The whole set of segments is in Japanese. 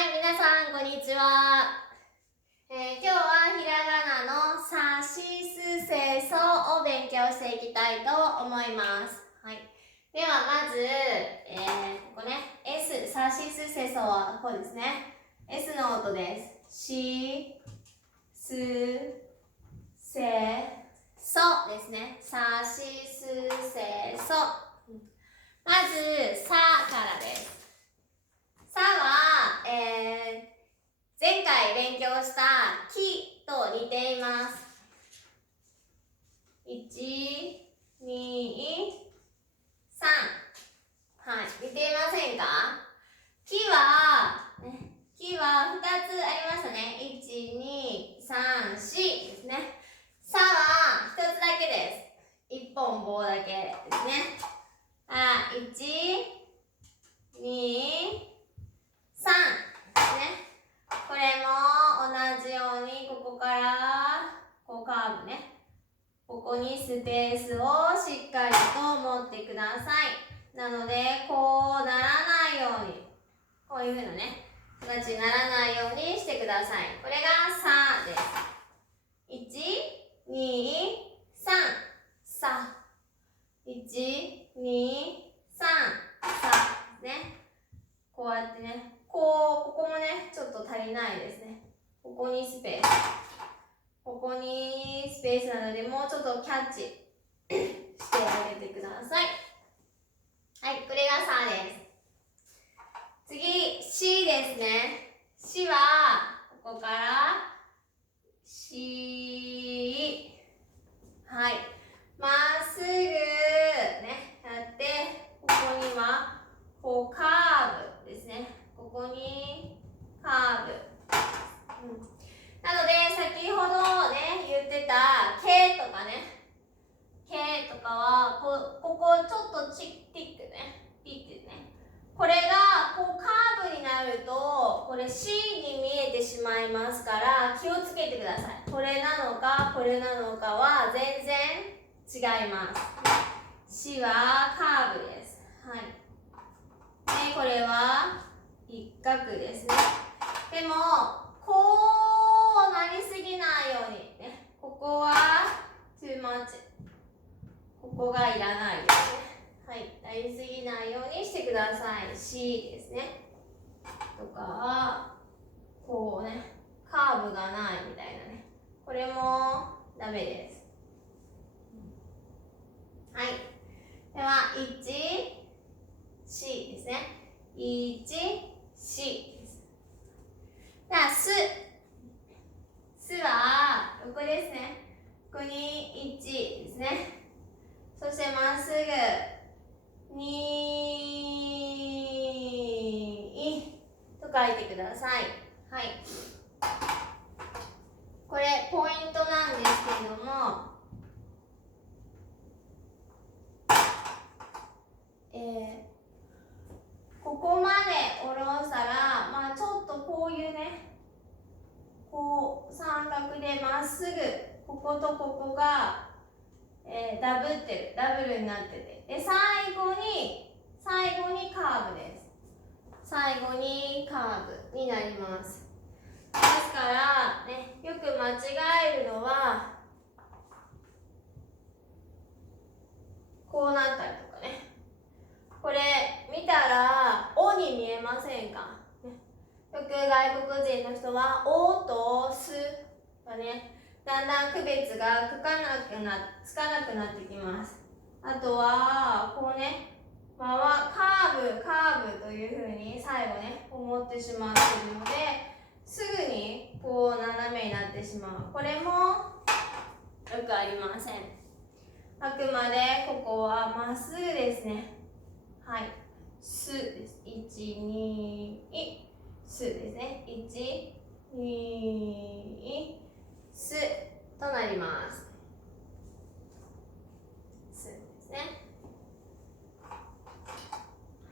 はい、皆さん、こんにちは。今日はひらがなのさしすせそを勉強していきたいと思います。はい。では、まず、ここね、S、さしすせそはこうですね。S の音です。し、す、せ、そですね。さしすせそ。まず、さからです。さは、前回勉強したきと似ています。1、2、3。はい、似ていませんか？きは、きは2つありましたね。1、2、3、4ですね。さは1つだけです。1本棒だけですね。1、2、3ですね。これも同じようにここからこうカーブね、ここにスペースをしっかりと持ってください。なのでこうならないように、こういう風なね形にならないようにしてください。これがさです。1、2、3、さ。1、2、3、さですね。こうやってね、ここもね、ちょっと足りないですね。ここにスペース。ここにスペースなので、もうちょっとキャッチしてあげてください。はい、これがさです。次、しですね。しは、ここから、し。はい。まっすぐ、ね、やって、ここには、こう、カーブですね。ここに、カーブ。なので、先ほどね、言ってた、けとかね、けとかは、ここちょっとピッてね、ピッてね。これが、こう、カーブになると、これ C に見えてしまいますから、気をつけてください。これなのか、これなのかは、全然違います。C はカーブです。はい。で、これは、一角ですね。でも、こうなりすぎないようにね。ここは too much。ここがいらないですね。はい。なりすぎないようにしてください。C ですね。とかは、こうね、カーブがないみたいなね。これもダメです。はい。では、1、C ですね。1、C です。では、す。すは、横ですね。ここに1ですね。そしてまっすぐ、2と書いてください。はい。これ、ポイントなんですけれども、ここまで下ろしたら、まあちょっとこういうね、こう三角でまっすぐ、こことここが、ダブってる、ダブルになってて、で最後にカーブです。最後にカーブになります。ですからね、よく間違えるのはこうなったりとかね。これ見たら「お」に見えませんか？よく外国人の人は「お」と「す」がね、だんだん区別がつかなくなってきます。あとはこうね、カーブというふうに最後ね思ってしまっているので、すぐにこう斜めになってしまう。これもよくありません。あくまでここはまっすぐですね。はい。すです。1、2、すですね。1、2、すとなります。すですね。は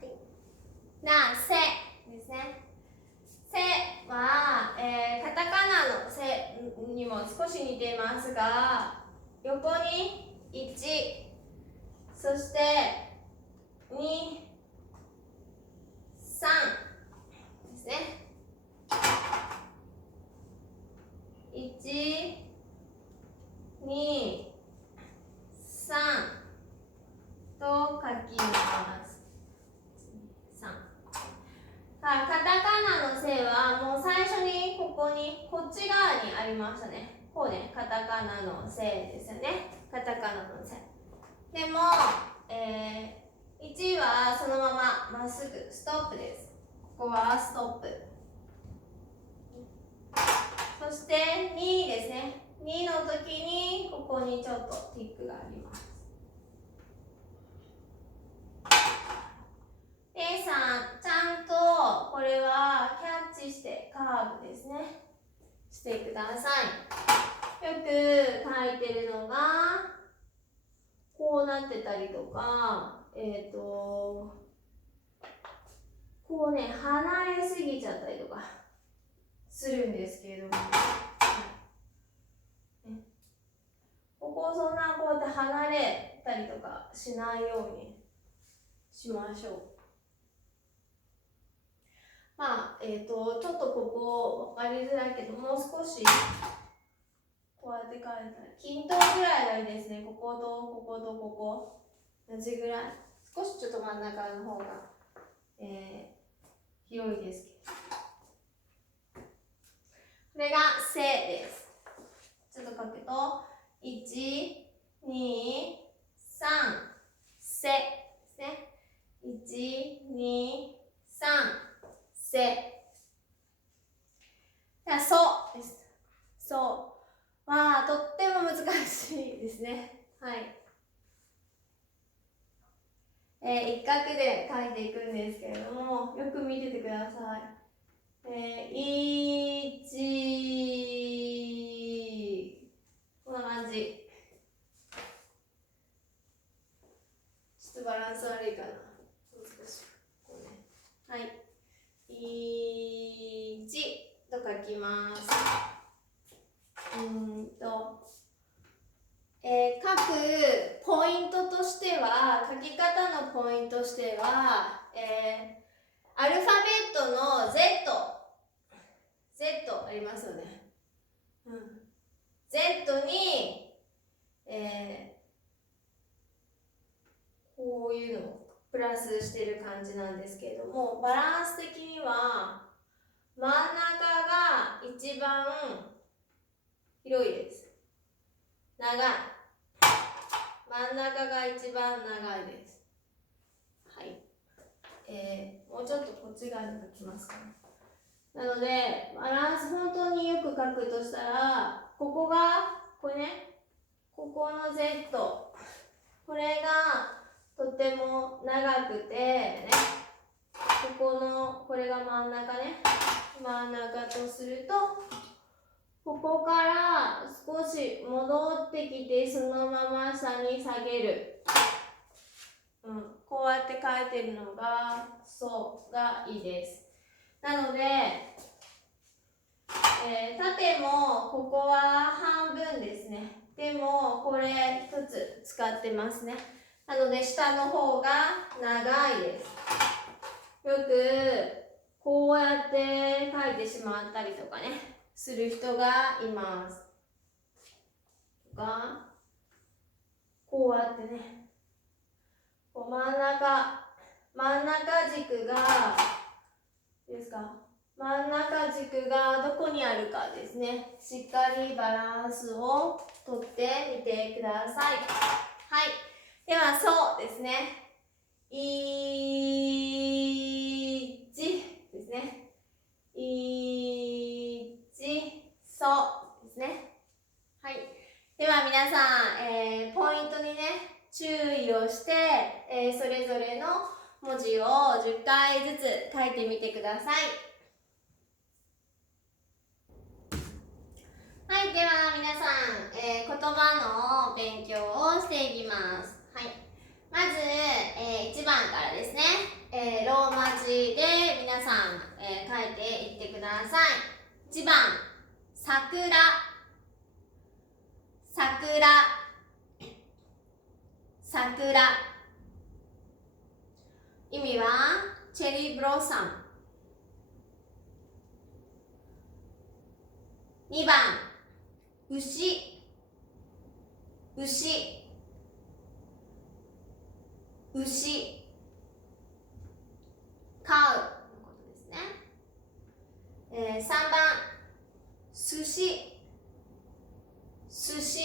い。せですね。せは、カタカナのせにも少し似ていますが、横に1、そして2、3ですね。こにこっち側にありましたね。こうね、カタカナのせですよね。カタカナのせ。でも、1はそのまままっすぐストップです。ここはストップ。そして2ですね。2の時にここにちょっとティックがあります。A さん、ちゃんとこれはキャッチしてカーブですね。してください。よく書いてるのが、こうなってたりとか、こうね、離れすぎちゃったりとかするんですけれども、ここをそんなこうやって離れたりとかしないようにしましょう。まあ、ちょっとここ分かりづらいけど、もう少しこうやって書いたら、均等ぐらいがいいですね。こことこことここ。同じぐらい。少しちょっと真ん中の方が、広いですけど。これがせです。ちょっと書くと、1、2、3、せですね。1、2、3、せ。では、そです。そうはとっても難しいですね。はい。一画で書いていくんですけれども、よく見ててください。こんな感じ。ちょっとバランス悪いかな。難しい。こうね。はい。1と書きます。書くポイントとしては、書き方のポイントとしては、アルファベットの Z ありますよね。Z に、こういうのをプラスしてる感じなんですけれども、バランス的には真ん中が一番広いです。長い。真ん中が一番長いです。はい。もうちょっとこっち側に書きますかね。なので、バランス本当によく書くとしたら、ここが、これね、ここの Z。これがとても長くて、ね、これが真ん中ね。真ん中とすると、ここから少し戻ってきて、そのまま下に下げる。こうやって書いてるのが、そうがいいです。なので、縦もここは半分ですね。でも、これ一つ使ってますね。なので、下の方が長いです。よく、こうやって書いてしまったりとかね、する人がいます。こうやってね、こう真ん中軸が、いいですか？真ん中軸がどこにあるかですね。しっかりバランスをとってみてください。はい。では、そうですね。1ですね。そうですね。はい。では皆さん、ポイントにね、注意をして、それぞれの文字を10回ずつ書いてみてください。はい、では皆さん、言葉の勉強をしていきます。はい。まず、1番からですね。ローマ字で皆さん、書いていってください。1番、桜。意味はチェリーブロッサム。2番、牛。カウのことですね。3番、寿司、寿司、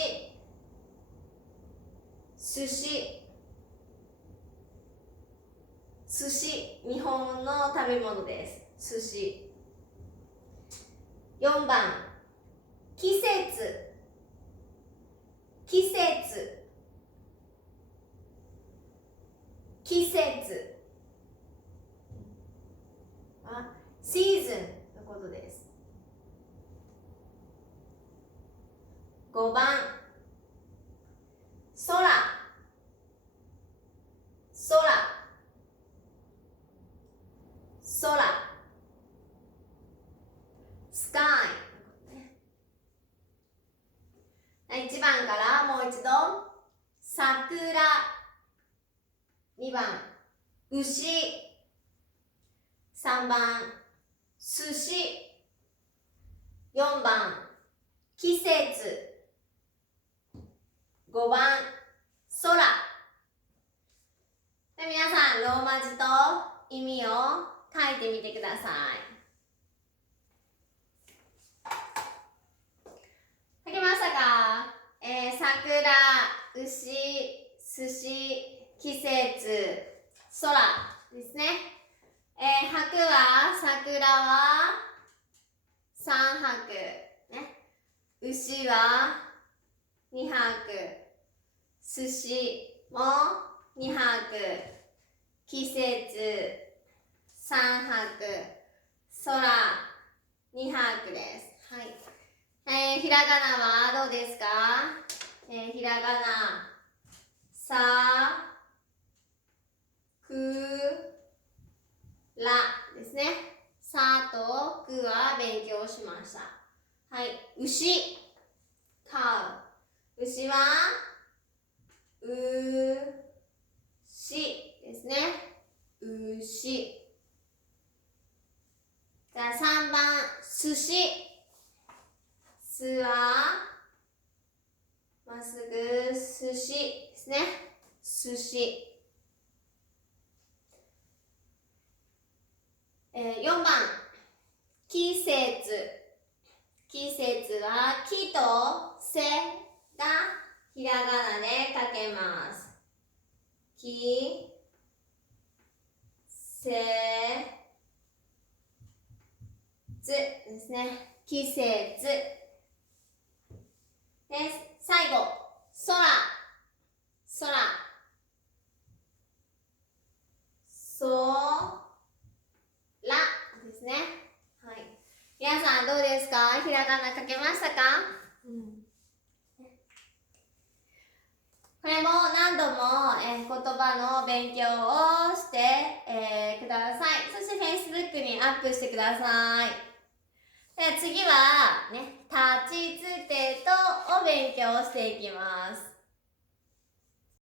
寿司、寿司、日本の食べ物です。寿司。4番、季節、季節、季節はシーズンのことです。5番、空、空、空、スカイ。1番からもう一度、桜。2番、牛。3番、寿司。4番、季節。5番、空。で皆さん、ローマ字と意味を書いてみてください。書けましたか？桜、牛、寿司、季節、空ですね。泊は、桜は3泊、ね、牛は2泊、寿司も2泊、季節3泊、空2泊です。はい。ひらがなはどうですか？ひらがな、さ、く、らですね。さとくは勉強しました。はい。牛、カウ。牛は、う、しですね。牛。じゃあ3番、寿司。すは、まっすぐ、寿司ですね。寿司。4番、季節。季節は、きとせがひらがなで書けます。き、せ、つですね。季節。で、最後、空、空、らですね。はい。皆さんどうですか？ひらがな書けましたか？これも何度も、言葉の勉強をして、ください。そして Facebook にアップしてください。で次は、ね、立ちつてとを勉強していきます。